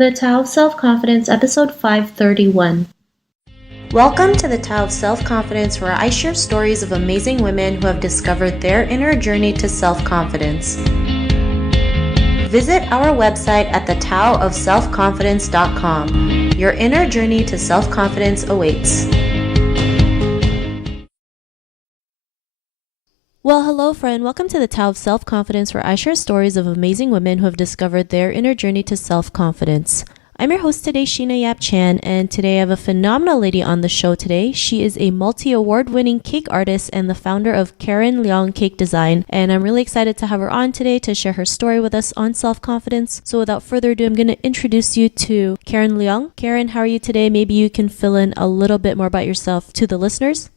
The Tao of Self-Confidence, episode 531. Welcome to the Tao of Self-Confidence, where I share stories of amazing women who have discovered their inner journey to self-confidence. Visit our website at thetaoofselfconfidence.com. Your inner journey to self-confidence awaits. Well, hello friend. Welcome to the Tao of Self-Confidence, where I share stories of amazing women who have discovered their inner journey to self-confidence. I'm your host today, Sheena Yap Chan, and today I have a phenomenal lady on the show today. She is a multi-award-winning cake artist and the founder of Leong Cake Design, and I'm really excited to have her on today to share her story with us on self-confidence. So without further ado, I'm going to introduce you to Leong. Karen, how are you today? Maybe you can fill in a little bit more about yourself to the listeners.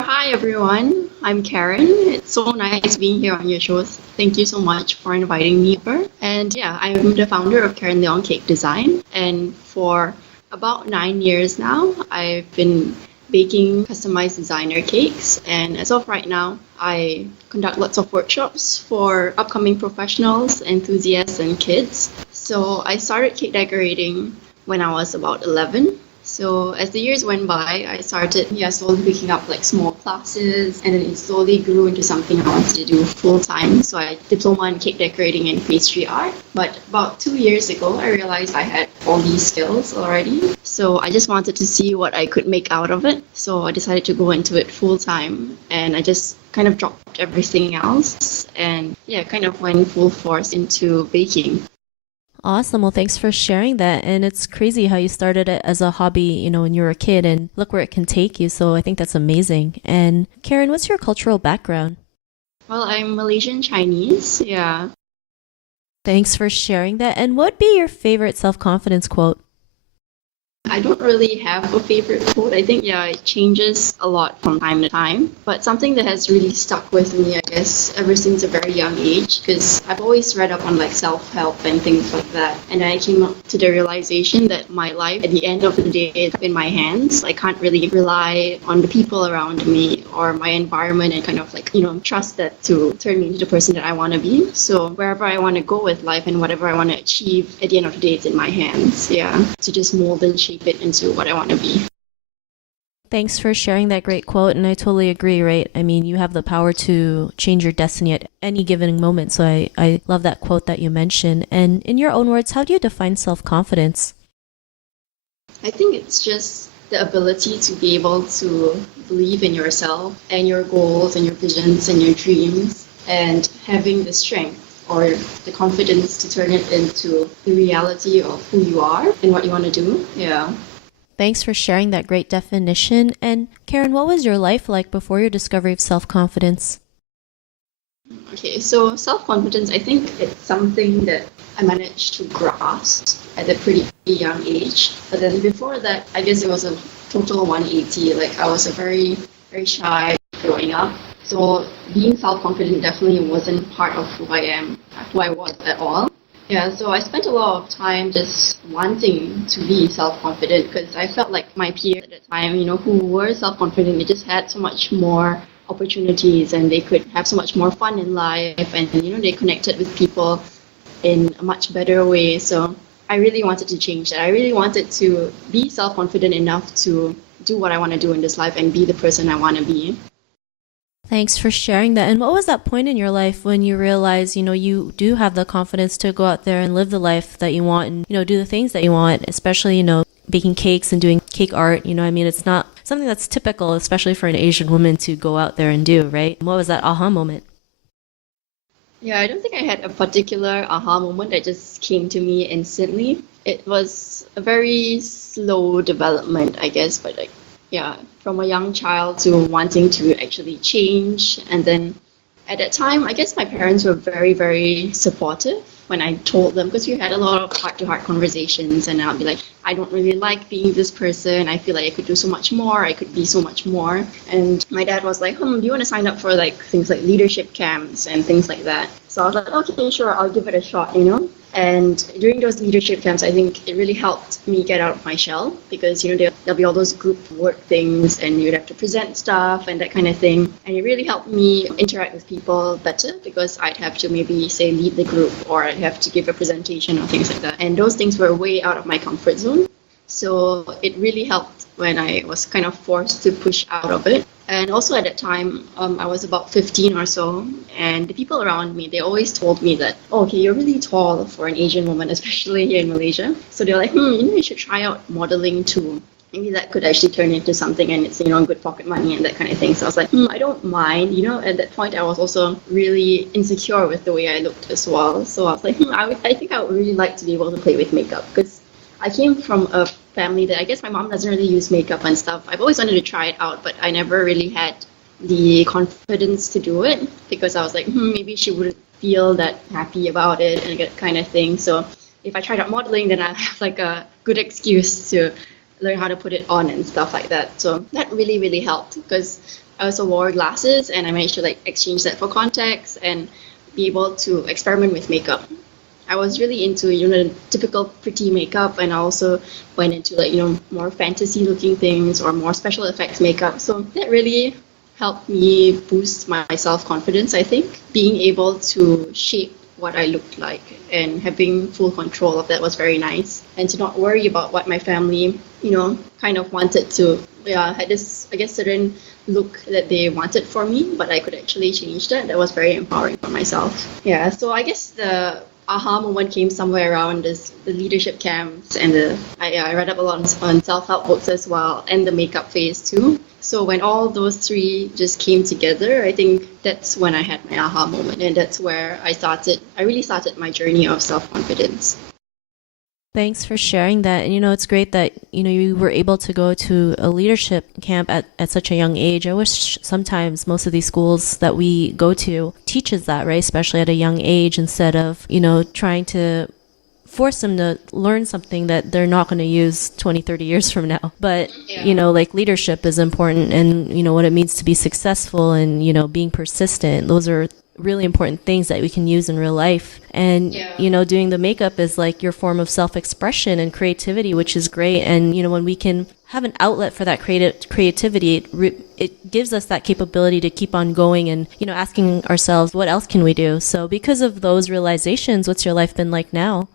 Hi everyone, I'm Karen. It's so nice being here on your show. Thank you so much for inviting me over. And yeah, I'm the founder of Leong Cake Design. And for about 9 years now, I've been baking customized designer cakes. And as of right now, I conduct lots of workshops for upcoming professionals, enthusiasts, and kids. So I started cake decorating when I was about 11. So as the years went by, I started slowly picking up like small classes, and then it slowly grew into something I wanted to do full time. So I diploma in cake decorating and pastry art. But about 2 years ago, I realized I had all these skills already. So I just wanted to see what I could make out of it. So I decided to go into it full time, and I just kind of dropped everything else and kind of went full force into baking. Awesome. Well, thanks for sharing that. And it's crazy how you started it as a hobby, when you were a kid, and look where it can take you. So I think that's amazing. And Karen, what's your cultural background? Well, I'm Malaysian Chinese. Yeah. Thanks for sharing that. And what would be your favorite self-confidence quote? I don't really have a favorite quote. I think, it changes a lot from time to time. But something that has really stuck with me, I guess, ever since a very young age, because I've always read up on like self-help and things like that. And I came up to the realization that my life, at the end of the day, is in my hands. I can't really rely on the people around me or my environment and kind of like, trust that to turn me into the person that I want to be. So wherever I want to go with life and whatever I want to achieve, at the end of the day, it's in my hands. Yeah. To just mold and shape it into what I want to be. Thanks for sharing that great quote, and I totally agree, right? I mean, you have the power to change your destiny at any given moment, so I love that quote that you mentioned. And in your own words, how do you define self-confidence? I think it's just the ability to be able to believe in yourself and your goals and your visions and your dreams, and having the strength or the confidence to turn it into the reality of who you are and what you want to do. Yeah. Thanks for sharing that great definition. And Karen, what was your life like before your discovery of self-confidence? Okay, so self-confidence, I think it's something that I managed to grasp at a pretty young age. But then before that, I guess it was a total 180. Like I was a very, very shy growing up. So being self-confident definitely wasn't part of who I was at all. Yeah, so I spent a lot of time just wanting to be self-confident because I felt like my peers at the time, who were self-confident, they just had so much more opportunities and they could have so much more fun in life, and they connected with people in a much better way. So I really wanted to change that. I really wanted to be self-confident enough to do what I want to do in this life and be the person I want to be. Thanks for sharing that. And what was that point in your life when you realized, you do have the confidence to go out there and live the life that you want and, do the things that you want, especially, baking cakes and doing cake art. It's not something that's typical, especially for an Asian woman to go out there and do, right? What was that aha moment? Yeah, I don't think I had a particular aha moment that just came to me instantly. It was a very slow development, I guess, but from a young child to wanting to actually change. And then at that time, I guess my parents were very, very supportive when I told them, because we had a lot of heart-to-heart conversations, and I'll be like, I don't really like being this person. I feel like I could do so much more. I could be so much more. And my dad was like, do you want to sign up for like things like leadership camps and things like that? So I was like, okay, sure, I'll give it a shot, And during those leadership camps, I think it really helped me get out of my shell because, there'll be all those group work things and you'd have to present stuff and that kind of thing. And it really helped me interact with people better because I'd have to maybe, say, lead the group or I'd have to give a presentation or things like that. And those things were way out of my comfort zone. So it really helped when I was kind of forced to push out of it. And also at that time, I was about 15 or so, and the people around me, they always told me that, oh, okay, you're really tall for an Asian woman, especially here in Malaysia. So they're like, you should try out modeling too. Maybe that could actually turn into something and it's, good pocket money and that kind of thing. So I was like, I don't mind. At that point, I was also really insecure with the way I looked as well. So I was like, I think I would really like to be able to play with makeup because I came from a family that I guess my mom doesn't really use makeup and stuff. I've always wanted to try it out, but I never really had the confidence to do it because I was like, maybe she wouldn't feel that happy about it and that kind of thing. So if I tried out modeling, then I have like a good excuse to learn how to put it on and stuff like that. So that really, really helped because I also wore glasses and I managed to exchange that for contacts and be able to experiment with makeup. I was really into, typical pretty makeup, and I also went into more fantasy looking things or more special effects makeup. So that really helped me boost my self-confidence, I think. Being able to shape what I looked like and having full control of that was very nice. And to not worry about what my family, kind of wanted to, had this, I guess, certain look that they wanted for me, but I could actually change that. That was very empowering for myself. Yeah, so I guess the aha moment came somewhere around the leadership camps and I read up a lot on self-help books as well and the makeup phase too. So when all those three just came together, I think that's when I had my aha moment and that's where I really started my journey of self-confidence. Thanks for sharing that. And, it's great that, you were able to go to a leadership camp at such a young age. I wish sometimes most of these schools that we go to teaches that, right? Especially at a young age instead of, trying to force them to learn something that they're not going to use 20, 30 years from now. But, leadership is important and, what it means to be successful and, being persistent. Those are really important things that we can use in real life. And, doing the makeup is like your form of self-expression and creativity, which is great. And, when we can have an outlet for that creativity, it gives us that capability to keep on going and, asking ourselves, what else can we do? So because of those realizations, what's your life been like now?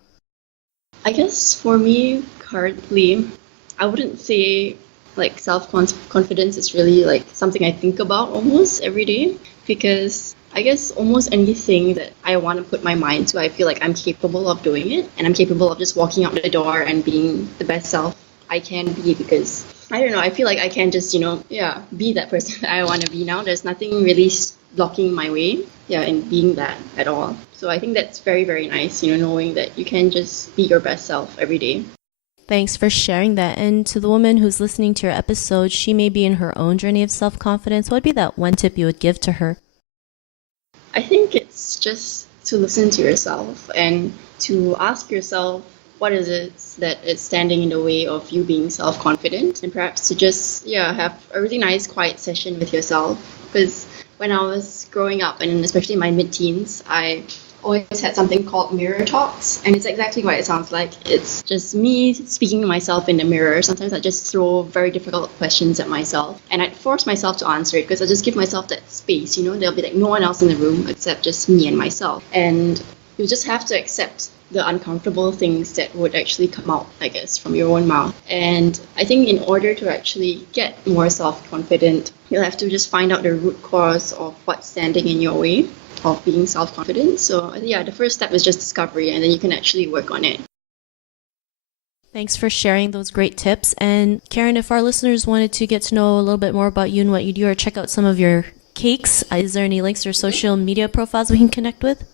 I guess for me currently, I wouldn't say self-confidence is really something I think about almost every day because I guess almost anything that I want to put my mind to, I feel like I'm capable of doing it and I'm capable of just walking out the door and being the best self I can be because, I don't know, I feel like I can just, be that person that I want to be now. There's nothing really blocking my way, in being that at all. So I think that's very, very nice, knowing that you can just be your best self every day. Thanks for sharing that. And to the woman who's listening to your episode, she may be in her own journey of self-confidence. What would be that one tip you would give to her? I think it's just to listen to yourself and to ask yourself what is it that is standing in the way of you being self-confident, and perhaps to just have a really nice quiet session with yourself. Because when I was growing up, and especially in my mid-teens, I always had something called mirror talks, and it's exactly what it sounds like. It's just me speaking to myself in the mirror. Sometimes I just throw very difficult questions at myself and I'd force myself to answer it because I just give myself that space, there'll be no one else in the room except just me and myself, and you just have to accept the uncomfortable things that would actually come out, I guess, from your own mouth. And I think in order to actually get more self-confident, you'll have to just find out the root cause of what's standing in your way of being self-confident. So the first step is just discovery, and then you can actually work on it. Thanks for sharing those great tips. And Karen, if our listeners wanted to get to know a little bit more about you and what you do or check out some of your cakes, is there any links or social media profiles we can connect with?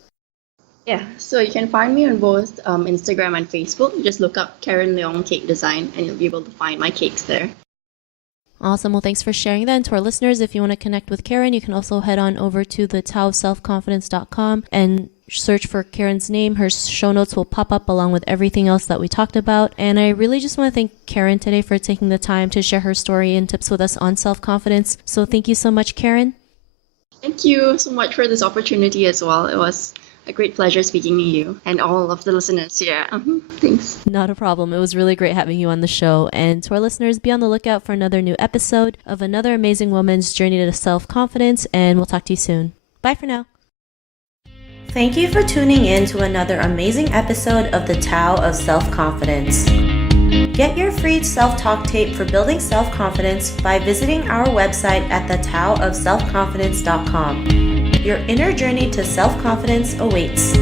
Yeah, so you can find me on both Instagram and Facebook. Just look up Karen Leong Cake Design and you'll be able to find my cakes there. Awesome. Well, thanks for sharing that. And to our listeners, if you want to connect with Karen, you can also head on over to the taoofselfconfidence.com and search for Karen's name. Her show notes will pop up along with everything else that we talked about. And I really just want to thank Karen today for taking the time to share her story and tips with us on self-confidence. So thank you so much, Karen. Thank you so much for this opportunity as well. It was a great pleasure speaking to you and all of the listeners here. Thanks. Not a problem. It was really great having you on the show. And to our listeners, be on the lookout for another new episode of another amazing woman's journey to self-confidence, and we'll talk to you soon. Bye for now. Thank you for tuning in to another amazing episode of the Tao of Self-Confidence. Get your free self-talk tape for building self-confidence by visiting our website at thetaoofselfconfidence.com. Your inner journey to self-confidence awaits.